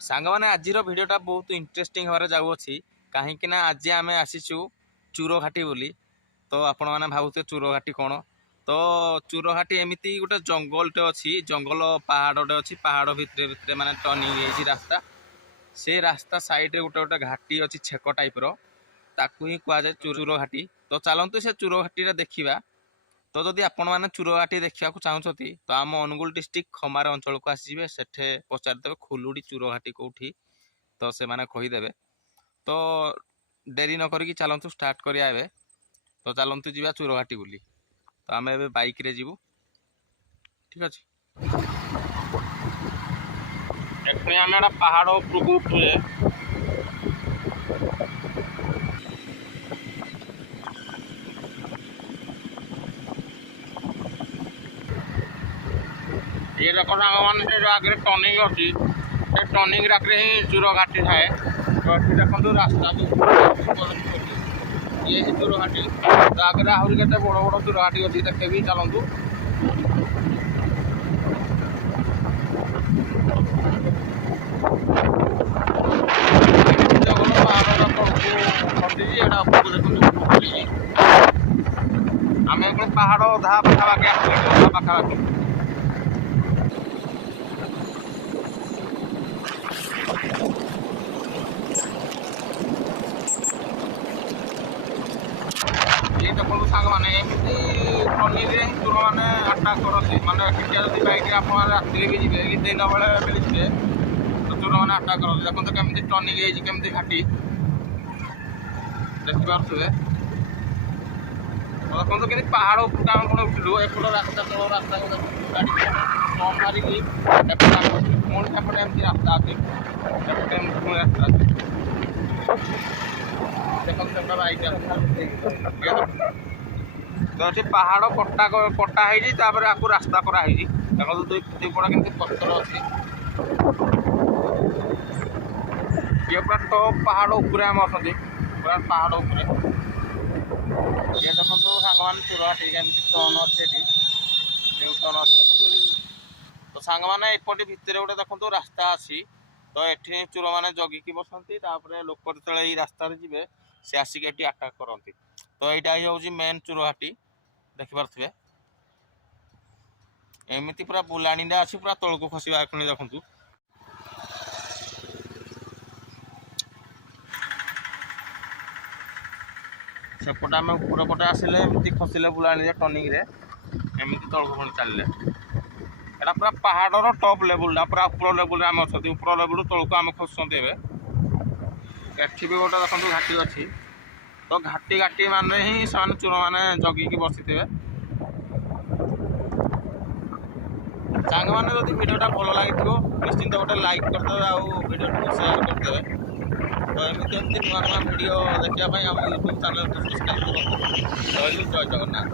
ସାଙ୍ଗମାନେ ଆଜିର ଭିଡ଼ିଓଟା ବହୁତ ଇଣ୍ଟରେଷ୍ଟିଂ ଭାବରେ ଯାଉଅଛି କାହିଁକିନା ଆଜି ଆମେ ଆସିଛୁ ଚୁରଘାଟି ବୋଲି। ତ ଆପଣମାନେ ଭାବୁଥିବେ ଚୁରଘାଟି କ'ଣ? ତ ଚୁରଘାଟି ଏମିତି ଗୋଟେ ଜଙ୍ଗଲଟେ ଅଛି, ଜଙ୍ଗଲ ପାହାଡ଼ଟେ ଅଛି, ପାହାଡ଼ ଭିତରେ ଭିତରେ ମାନେ ଟର୍ଣ୍ଣିଂ ହେଇଛି ରାସ୍ତା। ସେ ରାସ୍ତା ସାଇଡ଼୍ରେ ଗୋଟେ ଗୋଟେ ଘାଟି ଅଛି ଛେକ ଟାଇପ୍ର, ତାକୁ ହିଁ କୁହାଯାଏ ଚୁରଘାଟି। ତ ଚାଲନ୍ତୁ ସେ ଚୁରଘାଟିଟା ଦେଖିବା। ତ ଯଦି ଆପଣମାନେ ଚୁରଘାଟି ଦେଖିବାକୁ ଚାହୁଁଛନ୍ତି ତ ଆମ ଅନୁଗୁଳ ଡିଷ୍ଟ୍ରିକ୍ଟ ଖମାର ଅଞ୍ଚଳକୁ ଆସିଯିବେ, ସେଠି ପଚାରିଦେବେ ଖୁଲୁଡ଼ି ଚୁରଘାଟି କେଉଁଠି, ତ ସେମାନେ କହିଦେବେ। ତ ଡେରି ନ କରିକି ଚାଲନ୍ତୁ ଷ୍ଟାର୍ଟ କରିବା ଏବେ। ତ ଚାଲନ୍ତୁ ଯିବା ଚୁରଘାଟି ବୋଲି। ତ ଆମେ ଏବେ ବାଇକ୍ରେ ଯିବୁ, ଠିକ୍ ଅଛି। ଏଠି ଆମେ ଗୋଟେ ପାହାଡ଼ ଉପରକୁ ଉଠୁଛେ। ये देखो साଙ୍ଗମାନେ ସେ ଆଗରେ ଟର୍ଣ୍ଣିଂ ଅଛି, ସେ ଟର୍ଣ୍ଣିଂ ଆଗରେ ହିଁ ଚୁରଘାଟି ଥାଏ। ତ ଏଠି ଦେଖନ୍ତୁ ରାସ୍ତା ଇଏ ହିଁ ଚୁରଘାଟି। ତା ଆଗରେ ଆହୁରି କେତେ ବଡ଼ ବଡ଼ ଚୁରଘାଟି ଅଛି ଦେଖେବି, ଚାଲନ୍ତୁ। ଜଙ୍ଗଲ ପାହାଡ଼ର ତଳକୁ ଖସିଛି, ଏଇଟା ଉପରକୁ ଦେଖନ୍ତୁ। ଆମେ ଏବେ ପାହାଡ଼ ଅଧା ପାଖାପାଖି ଆସିଲୁ, ଅଧା ପାଖାପାଖି। ये देखो साଙ୍ଗମାନେ एमती टर्निंग रे चोरମାନେ ଆଟାକ୍ କରନ୍ତି। ମାନେ ଟିକେ ଯଦି ବାଇକ୍ରେ ଆପଣ ରାତିରେ ବି ଯିବେ କି ଦିନ ବେଳେ ବି ଯିବେ ତ ଚୋରମାନେ ଆଟାକ୍ କରନ୍ତି। ଦେଖନ୍ତୁ କେମିତି ଟର୍ନିଂ ହେଇଛି, କେମିତି ଘାଟି ଦେଖିପାରୁଥିବେ। ଦେଖନ୍ତୁ କେମିତି ପାହାଡ଼ ଉପରକୁ ଆମେ ପୁଣି ଉଠିଲୁ। ଏପଟ ରାସ୍ତା ତଳ ରାସ୍ତାକୁ ଗାଡ଼ି କମ୍ ମାରିକି ଏପଟେ ଆମେ ଉଠିଲୁ। ପୁଣି ସେପଟେ ଏମିତି ରାସ୍ତା ଅଛି, ସେପଟେ ଏମିତି ପୁଣି ରାସ୍ତା ଅଛି। ଦେଖନ୍ତୁ ସେପଟେ ବାଇକ୍ ତ ଏଠି ପାହାଡ଼ କଟା ହେଇଛି, ତାପରେ ଆକୁ ରାସ୍ତା କରାହେଇଛି। ଦେଖନ୍ତୁ ଦୁଇ ପଟ କେମିତି ପଥର ଅଛି। ଇଏ ପୁରା ଟପ୍ ପାହାଡ଼ ଉପରେ ଆମେ ଅଛନ୍ତି, ପୁରା ପାହାଡ଼ ଉପରେ। ଇଏ ଦେଖନ୍ତୁ ସାଙ୍ଗମାନେ ଚୁରଘାଟି କେମିତି ଟର୍ଣ୍ଣ ଅଛି, ଏଠି ନ୍ୟୁ ଟର୍ଣ୍ଣ ଅଛି ଦେଖନ୍ତୁ ଏଠି। ତ ସାଙ୍ଗମାନେ ଏପଟେ ଭିତରେ ଗୋଟେ ଦେଖନ୍ତୁ ରାସ୍ତା ଅଛି। ତ ଏଠି ଚୋରମାନେ ଜଗିକି ବସନ୍ତି, ତାପରେ ଲୋକ ଯେତେବେଳେ ଏଇ ରାସ୍ତାରେ ଯିବେ ସେ ଆସିକି ଏଠି ଆଟାକ୍ କରନ୍ତି। ତ ଏଇଟା ହିଁ ହେଉଛି ମେନ୍ ଚୁରଘାଟି, ଦେଖିପାରୁଥିବେ। ଏମିତି ପୁରା ବୁଲାଣିଟା ଅଛି, ପୁରା ତଳକୁ ଖସିବା ଏଖୁଣି ଦେଖନ୍ତୁ। ସେପଟେ ଆମେ ଉପର ପଟେ ଆସିଲେ ଏମିତି ଖସିଲେ ବୁଲାଣିରେ ଟର୍ଣ୍ଣିଂରେ ଏମିତି ତଳକୁ ପୁଣି ଚାଲିଲେ। ଏଇଟା ପୁରା ପାହାଡ଼ର ଟପ୍ ଲେବୁଲଟା, ପୁରା ଉପର ଲେବୁଲରେ ଆମେ ଅଛନ୍ତି। ଉପର ଲେବୁଲ ତଳକୁ ଆମେ ଖସୁଛନ୍ତି ଏବେ। ଏଠି ବି ଗୋଟେ ଦେଖନ୍ତୁ ଘାଟି ଅଛି। ତ ଘାଟି ମାନେ ହିଁ ସେମାନେ ଚୋରମାନେ ଜଗିକି ବସିଥିବେ। ସାଙ୍ଗମାନେ ଯଦି ଭିଡ଼ିଓଟା ଭଲ ଲାଗିଥିବ ନିଶ୍ଚିନ୍ତ ଗୋଟେ ଲାଇକ୍ କରିଦେବେ, ଆଉ ଭିଡ଼ିଓଟିକୁ ସେୟାର କରିଦେବେ। ତ ଏମିତି ନୂଆ ନୂଆ ଭିଡ଼ିଓ ଦେଖିବା ପାଇଁ ଆମ ୟୁଟ୍ୟୁବ୍ ଚ୍ୟାନେଲକୁ ସବସ୍କ୍ରାଇବ୍ କରନ୍ତୁ। ରହିଲି, ଜୟ ଜଗନ୍ନାଥ।